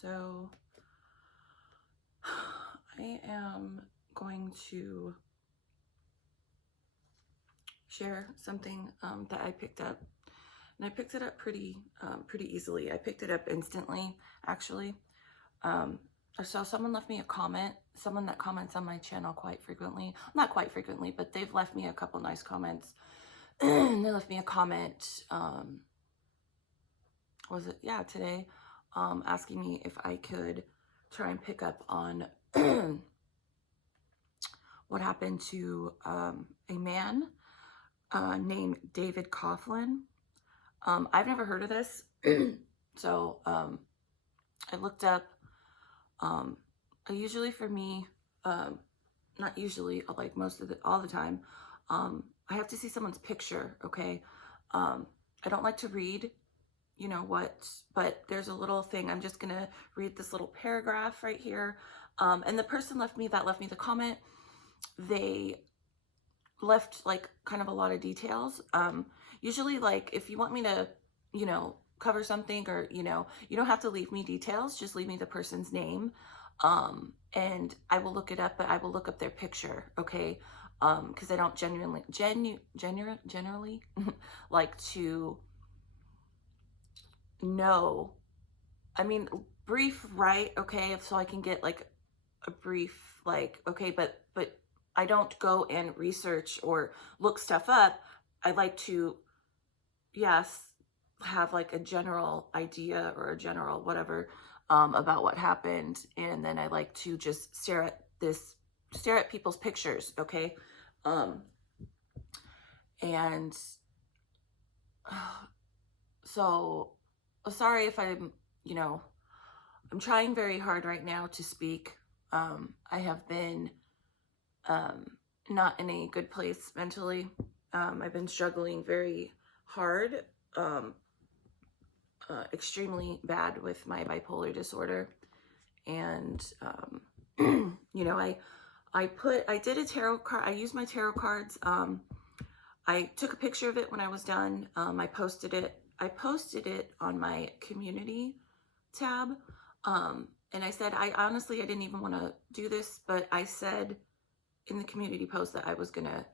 So I am going to share something that I picked up, and I picked it up pretty easily. I picked it up instantly, actually. So someone left me a comment, someone that comments on my channel quite frequently, not quite frequently, but they've left me a couple nice comments. And they left me a comment, today, asking me if I could try and pick up on what happened to a man named David Coughlin. I've never heard of this. So I looked up, usually for me, not usually, like all the time, I have to see someone's picture, okay? I don't like to read, but there's a little thing. I'm just gonna read this little paragraph right here. And the person left me the comment, they left like kind of a lot of details. Usually, like, if you want me to, cover something, or, you don't have to leave me details, just leave me the person's name. And I will look it up, but I will look up their picture, okay? Because I don't generally like to know, I mean, brief, right? Okay, so I can get like a brief, like, okay, but I don't go and research or look stuff up. I like to, yes, have like a general idea or a general whatever about what happened, and then I like to just stare at people's pictures, okay? And so sorry if I'm trying very hard right now to speak. I have been not in a good place mentally. I've been struggling very hard, extremely bad with my bipolar disorder. And, I did a tarot card. I used my tarot cards. I took a picture of it when I was done. I posted it on my community tab. And I said, I didn't even want to do this, but I said in the community post that I was going to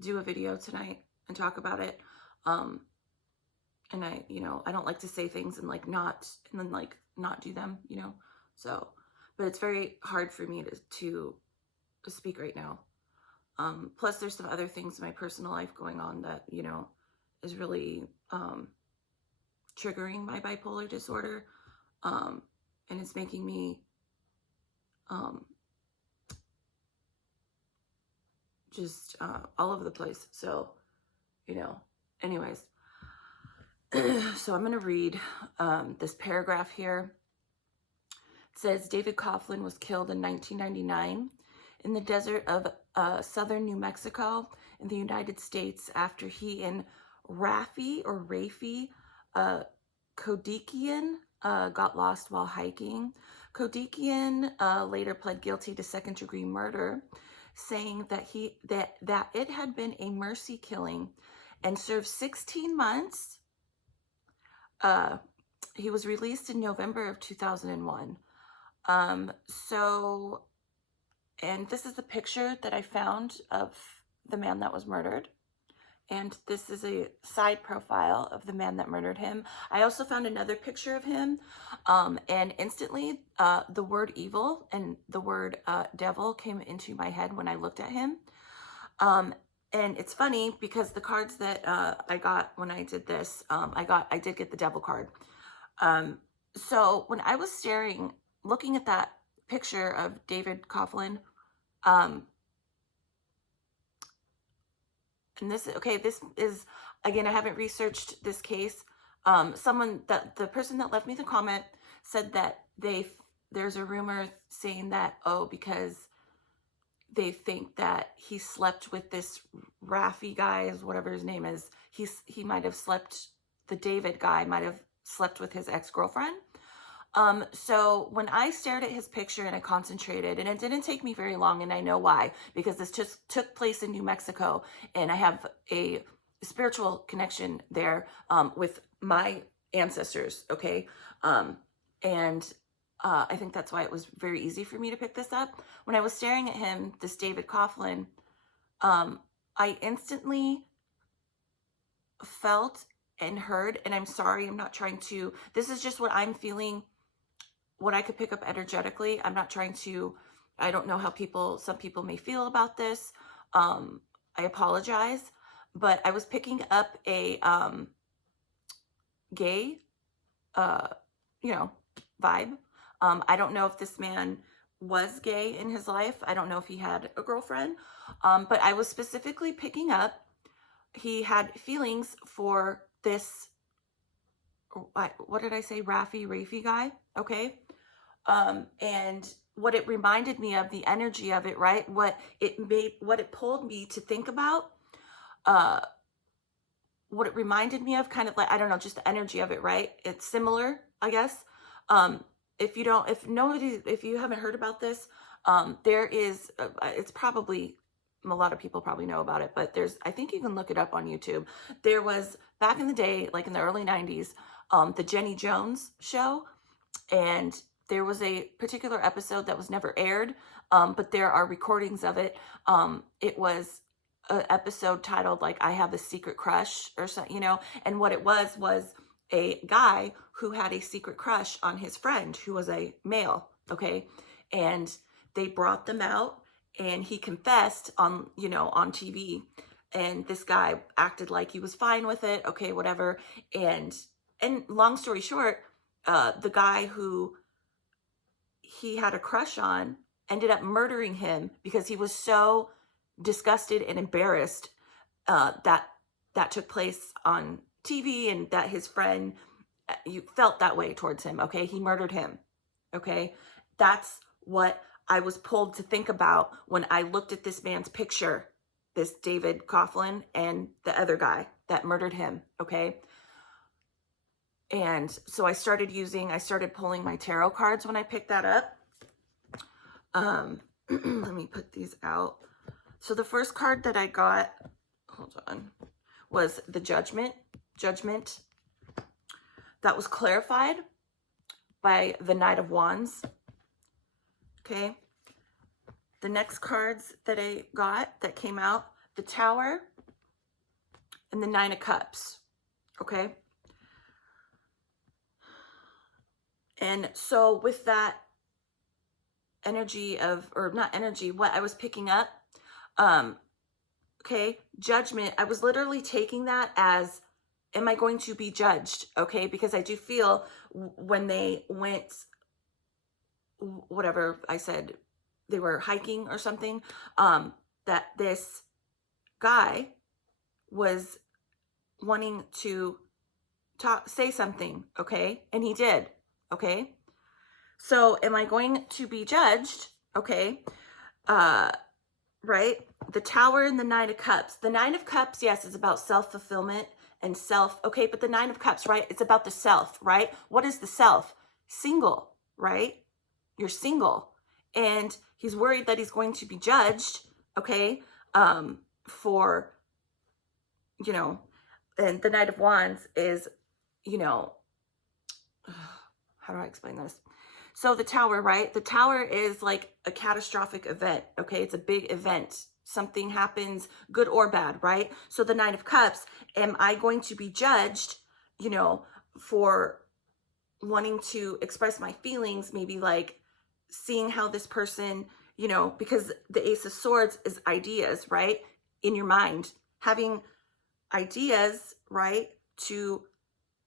do a video tonight and talk about it. And I don't like to say things and then not do them, so, but it's very hard for me to speak right now. Plus there's some other things in my personal life going on that, is really, triggering my bipolar disorder. And it's making me, just, all over the place. So, anyways, so I'm going to read, this paragraph here. It says, David Coughlin was killed in 1999 in the desert of southern New Mexico in the United States after he and Rafi Kodikian got lost while hiking. Kodikian later pled guilty to second-degree murder, saying that it had been a mercy killing, and served 16 months. He was released in November of 2001. And this is the picture that I found of the man that was murdered. And this is a side profile of the man that murdered him. I also found another picture of him. And instantly, the word evil and the word devil came into my head when I looked at him. And it's funny because the cards that I got when I did this, I did get the devil card. So when I was looking at that picture of David Coughlin, and this is, again, I haven't researched this case. The person that left me the comment said that there's a rumor saying that, because they think that he slept with this Rafi guy, whatever his name is. He might have slept, the David guy might have slept with his ex-girlfriend. So when I stared at his picture and I concentrated, and it didn't take me very long, and I know why, because this just took place in New Mexico, and I have a spiritual connection there with my ancestors, okay? And I think that's why it was very easy for me to pick this up. When I was staring at him, this David Coughlin, I instantly felt and heard, and I'm sorry, I'm not trying to, this is just what I'm feeling, what I could pick up energetically. I'm not trying to, I don't know how some people may feel about this. I apologize, but I was picking up a gay, vibe. I don't know if this man was gay in his life. I don't know if he had a girlfriend, but I was specifically picking up, he had feelings for this, what did I say? Rafi guy. Okay. And what it reminded me of, the energy of it, right? What it pulled me to think about, what it reminded me of, kind of like, I don't know, just the energy of it, right? It's similar, I guess. If you haven't heard about this, there is, it's probably, a lot of people probably know about it, but I think you can look it up on YouTube. There was, back in the day, like in the early 90s, the Jenny Jones show, and there was a particular episode that was never aired, but there are recordings of it. It was an episode titled, like, I Have a Secret Crush, or something, and what it was a guy who had a secret crush on his friend who was a male, okay? And they brought them out, and he confessed on TV, and this guy acted like he was fine with it, okay, whatever. And long story short, the guy who he had a crush on ended up murdering him because he was so disgusted and embarrassed that took place on TV, and that his friend, you felt that way towards him, okay? He murdered him, okay? That's what I was pulled to think about when I looked at this man's picture, this David Coughlin, and the other guy that murdered him, okay? And so I started pulling my tarot cards when I picked that up. Let me put these out. So the first card that I got, hold on, was the Judgment. That was clarified by the Knight of Wands. Okay. The next cards that I got that came out, the Tower and the Nine of Cups. Okay. And so with that energy of, or not energy, what I was picking up, okay, Judgment, I was literally taking that as, am I going to be judged? Okay, because I do feel when they went, whatever I said, they were hiking or something, that this guy was wanting to say something, okay? And he did, okay? So am I going to be judged? Okay, right? The Tower and the Nine of Cups. The Nine of Cups, yes, is about self-fulfillment and self, okay? But the Nine of Cups, right? It's about the self, right? What is the self? Single, right? You're single. And he's worried that he's going to be judged, okay? For, and the Knight of Wands is, how do I explain this? So the Tower, right? The Tower is like a catastrophic event, okay? It's a big event. Something happens, good or bad, right? So the Nine of Cups, am I going to be judged, for wanting to express my feelings, maybe like seeing how this person, because the Ace of Swords is ideas, right? In your mind, having ideas, right? To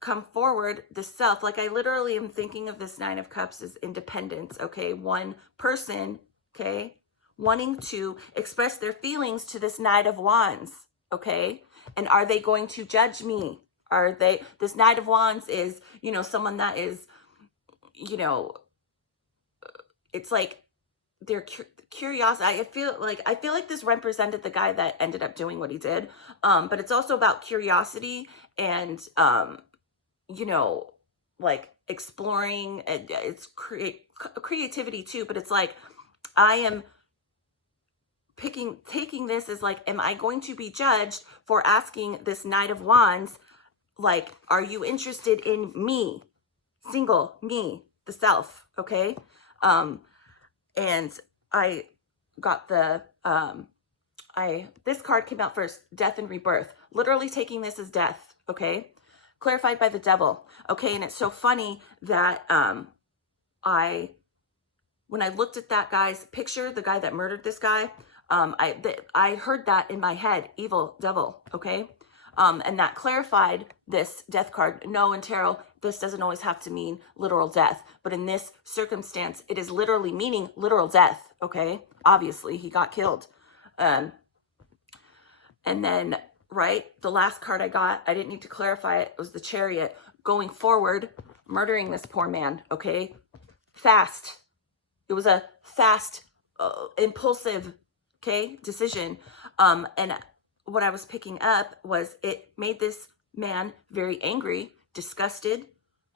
come forward, the self, like I literally am thinking of this Nine of Cups as independence, okay? One person, okay? Wanting to express their feelings to this Knight of Wands, okay? And are they going to judge me? This Knight of Wands is, someone that is, it's like their curiosity. I feel like this represented the guy that ended up doing what he did. But it's also about curiosity and, like exploring, and it's creativity too, but it's like, I am taking this as like, am I going to be judged for asking this Knight of Wands, like, are you interested in me? Single, me, the self, okay? And I got the, this card came out first, death and rebirth, literally taking this as death, okay? Clarified by the devil, okay? And it's so funny that when I looked at that guy's picture, the guy that murdered this guy, I heard that in my head, evil devil, okay? And that clarified this death card. No, in tarot, this doesn't always have to mean literal death, but in this circumstance, it is literally meaning literal death, okay? Obviously, he got killed. And then, right, the last card I got, I didn't need to clarify it, was the Chariot. Going forward, murdering this poor man, okay? Fast. It was a fast, impulsive, okay, decision. And what I was picking up was it made this man very angry, disgusted,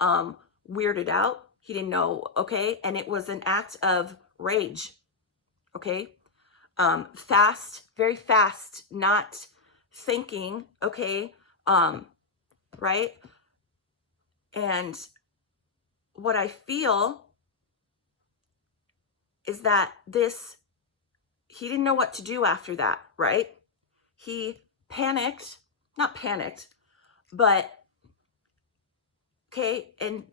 weirded out. He didn't know, okay? And it was an act of rage, okay? Fast, very fast, not thinking, okay? Right? And what I feel is that he didn't know what to do after that, right? He panicked, not panicked, but, okay, and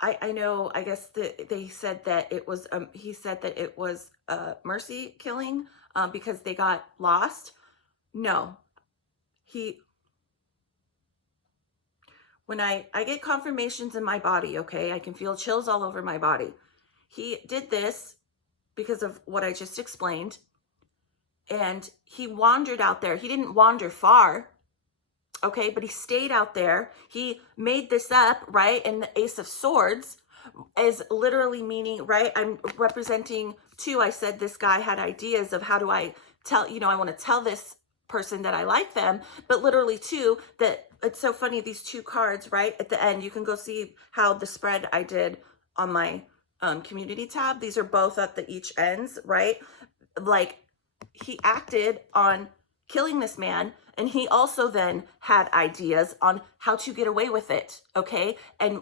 I know, I guess they said that it was, he said that it was a mercy killing because they got lost. No, when I get confirmations in my body, okay, I can feel chills all over my body. He did this because of what I just explained. And he wandered out there. He didn't wander far, okay? But he stayed out there. He made this up, right? And the Ace of Swords is literally meaning, right? I'm representing two. I said this guy had ideas of how do I tell, I want to tell this person that I like them. But literally two, that it's so funny, these two cards, right? At the end, you can go see how the spread I did on my community tab. These are both at the each ends, right? Like, he acted on killing this man, and he also then had ideas on how to get away with it, okay? And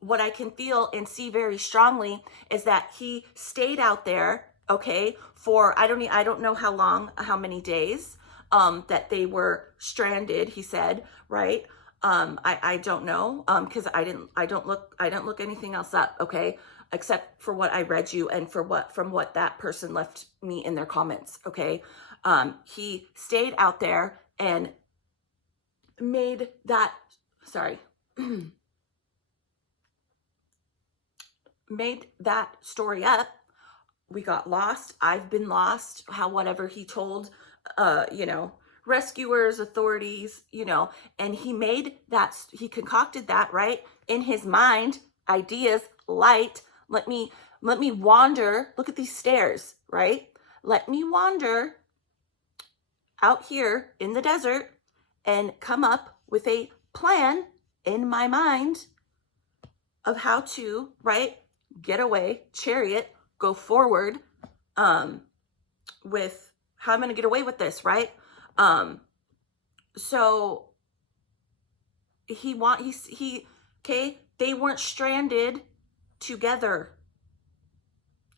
what I can feel and see very strongly is that he stayed out there, okay, for I don't know how long, how many days that they were stranded, he said, right? I don't know, because I don't look anything else up, okay? Except for what I read you and from what that person left me in their comments, okay? He stayed out there and made that, made that story up. We got lost. I've been lost. Whatever he told, rescuers, authorities, and he made that, he concocted that, right? In his mind, ideas, light. Let me wander. Look at these stairs, right? Let me wander out here in the desert and come up with a plan in my mind of how to, right, get away, Chariot, go forward with how I'm going to get away with this, right? So okay, they weren't stranded together.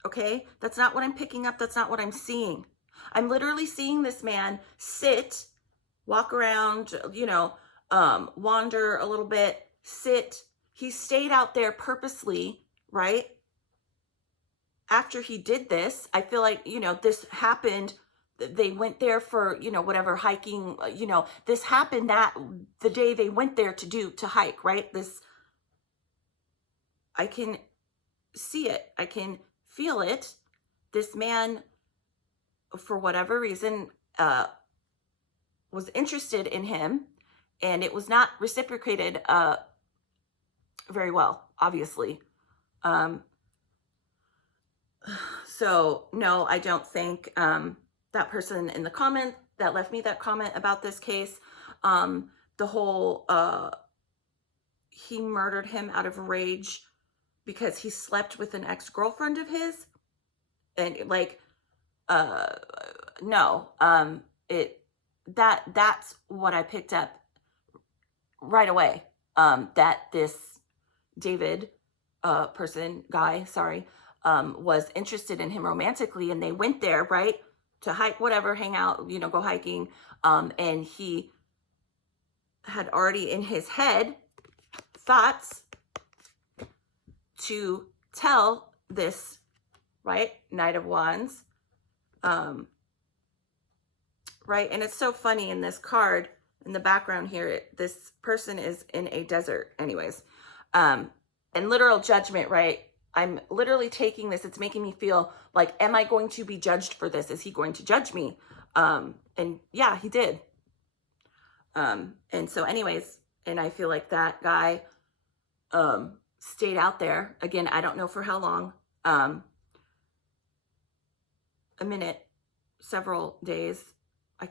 Okay, that's not what I'm picking up. That's not what I'm seeing. I'm literally seeing this man sit, walk around, wander a little bit, sit. He stayed out there purposely, right? After he did this, I feel like, this happened. They went there for, whatever, hiking, this happened that the day they went there to hike, right? I can see it. I can feel it. This man, for whatever reason, was interested in him, and it was not reciprocated very well, obviously. So no, I don't think that person in the comment that left me that comment about this case, the whole he murdered him out of rage because he slept with an ex-girlfriend of his, and no, that's what I picked up right away, that this David guy, sorry, was interested in him romantically, and they went there, right, to hike, whatever, hang out, you know, go hiking. And he had already in his head thoughts to tell this, right, Knight of Wands, right? And it's so funny in this card, in the background here, this person is in a desert anyways. And literal judgment, right? I'm literally taking this, it's making me feel like, am I going to be judged for this? Is he going to judge me? And yeah, he did. And so anyways, and I feel like that guy, stayed out there. Again, I don't know for how long, a minute, several days. I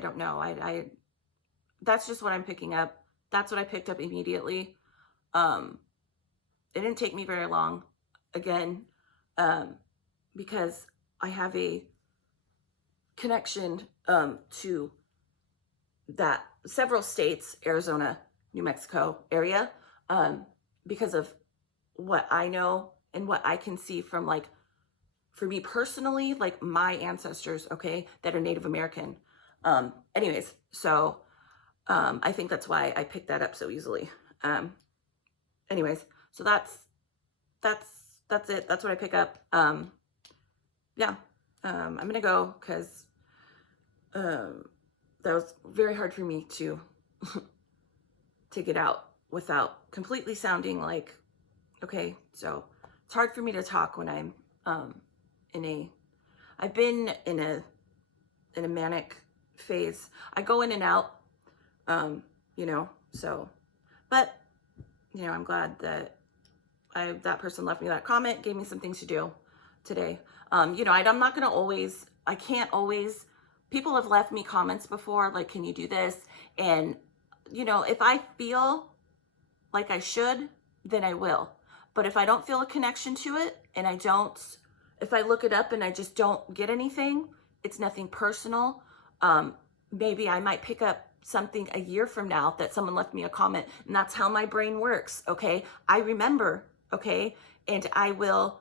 don't know. That's just what I'm picking up. That's what I picked up immediately. It didn't take me very long, again, because I have a connection, to that several states, Arizona, New Mexico area, because of what I know and what I can see from, like, for me personally, like my ancestors, okay, that are Native American. Anyways, so I think that's why I picked that up so easily. Anyways, so that's it. That's what I pick up. Yeah, I'm gonna go because that was very hard for me to to get out without completely sounding like, okay, so it's hard for me to talk when I'm I've been in a manic phase. I go in and out, you know, so, but, you know, I'm glad that that person left me that comment, gave me some things to do today. You know, I'm not going to I can't always, people have left me comments before, like, can you do this? And, you know, if I feel like I should, then I will. But if I don't feel a connection to it, and if I look it up and I just don't get anything, it's nothing personal. Maybe I might pick up something a year from now that someone left me a comment, and that's how my brain works, okay? I remember, okay? And I will,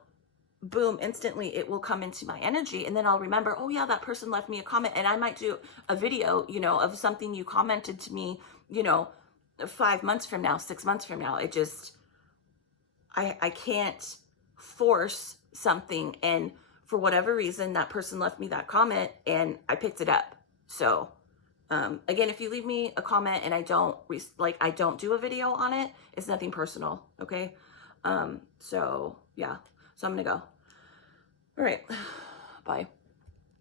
boom, instantly it will come into my energy, and then I'll remember, oh yeah, that person left me a comment, and I might do a video, you know, of something you commented to me, you know, 5 months from now, 6 months from now. It just, I can't force something, and for whatever reason, that person left me that comment, and I picked it up. So, again, if you leave me a comment and I don't do a video on it, it's nothing personal, okay? So, yeah. So I'm gonna go. All right. Bye.